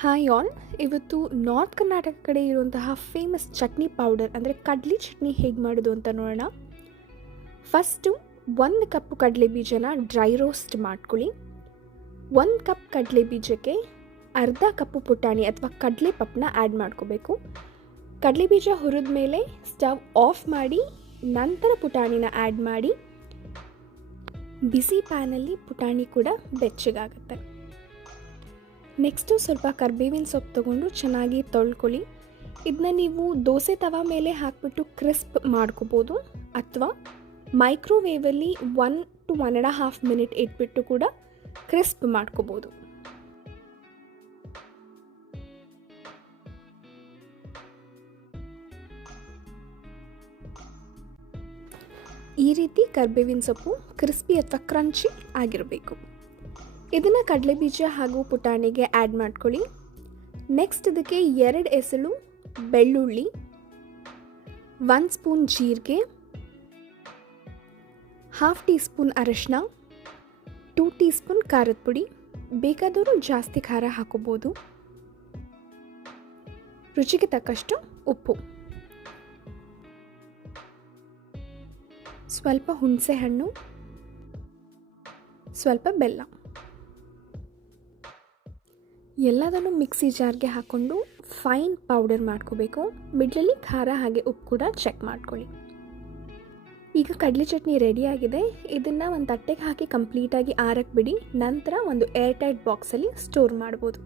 Hi all. ಇವತ್ತು north Karnataka ಕಡೆ ಇರುವಂತಹ ಫೇಮಸ್ ಚಟ್ನಿ ಪೌಡರ್ ಅಂದರೆ ಕಡ್ಲಿ ಚಟ್ನಿ ಹೇಗೆ ಮಾಡೋದು ಅಂತ ನೋಡೋಣ. ಫಸ್ಟು 1 ಕಪ್ ಕಡಲೆ ಬೀಜನ ಡ್ರೈ ರೋಸ್ಟ್ ಮಾಡ್ಕೊಳ್ಳಿ. 1 ಕಪ್ ಕಡಲೆ ಬೀಜಕ್ಕೆ ಅರ್ಧ ಕಪ್ಪು ಪುಟಾಣಿ ಅಥವಾ ಕಡಲೆ ಪಪ್ಪನ್ನ ಆ್ಯಡ್ ಮಾಡ್ಕೋಬೇಕು. ಕಡಲೆ ಬೀಜ ಹುರಿದ ಮೇಲೆ ಸ್ಟವ್ ಆಫ್ ಮಾಡಿ ನಂತರ ಪುಟಾಣಿನ ಆ್ಯಡ್ ಮಾಡಿ ಬಿಸಿ ಪ್ಯಾನಲ್ಲಿ ಪುಟಾಣಿ ಕೂಡ ಬೆಚ್ಚಗಾಗುತ್ತೆ. ನೆಕ್ಸ್ಟು ಸ್ವಲ್ಪ ಕರಿಬೇವಿನ ಸೊಪ್ಪು ತೊಗೊಂಡು ಚೆನ್ನಾಗಿ ತೊಳ್ಕೊಳ್ಳಿ. ಇದನ್ನ ನೀವು ದೋಸೆ ತವ ಮೇಲೆ ಹಾಕಿಬಿಟ್ಟು ಕ್ರಿಸ್ಪ್ ಮಾಡ್ಕೋಬೋದು ಅಥವಾ ಮೈಕ್ರೋವೇವಲ್ಲಿ 1 to 1.5 ಮಿನಿಟ್ ಇಟ್ಬಿಟ್ಟು ಕೂಡ ಕ್ರಿಸ್ಪ್ ಮಾಡ್ಕೋಬೋದು. ಈ ರೀತಿ ಕರಿಬೇವಿನ ಸೊಪ್ಪು ಕ್ರಿಸ್ಪಿ ಅಥವಾ ಕ್ರಂಚಿ ಆಗಿರಬೇಕು. ಇದನ್ನು ಕಡಲೆ ಬೀಜ ಹಾಗೂ ಪುಟಾಣಿಗೆ ಆ್ಯಡ್ ಮಾಡ್ಕೊಳ್ಳಿ. ನೆಕ್ಸ್ಟ್ ಇದಕ್ಕೆ 2 ಎಸಳು ಬೆಳ್ಳುಳ್ಳಿ, 1 ಸ್ಪೂನ್ ಜೀರಿಗೆ, 1/2 ಟೀ ಸ್ಪೂನ್ ಅರಿಶಿನ, 2 ಟೀ ಸ್ಪೂನ್ ಖಾರದ ಪುಡಿ, ಬೇಕಾದವರು ಜಾಸ್ತಿ ಖಾರ ಹಾಕೋಬೋದು, ರುಚಿಗೆ ತಕ್ಕಷ್ಟು ಉಪ್ಪು, ಸ್ವಲ್ಪ ಹುಣಸೆ ಹಣ್ಣು, ಸ್ವಲ್ಪ ಬೆಲ್ಲ. ಎಲ್ಲದನ್ನು ಮಿಕ್ಸಿ ಜಾರ್ಗೆ ಹಾಕ್ಕೊಂಡು ಫೈನ್ ಪೌಡರ್ ಮಾಡ್ಕೋಬೇಕು. ಮಿಡ್ಲಲ್ಲಿ ಖಾರ ಹಾಗೆ ಉಪ್ಪು ಕೂಡ ಚೆಕ್ ಮಾಡ್ಕೊಳ್ಳಿ. ಈಗ ಕಡಲೆ ಚಟ್ನಿ ರೆಡಿಯಾಗಿದೆ. ಇದನ್ನು ಒಂದು ತಟ್ಟೆಗೆ ಹಾಕಿ ಕಂಪ್ಲೀಟಾಗಿ ಆರಕ್ಕೆ ಬಿಡಿ. ನಂತರ ಒಂದು ಏರ್ ಟೈಟ್ ಬಾಕ್ಸಲ್ಲಿ ಸ್ಟೋರ್ ಮಾಡ್ಬೋದು.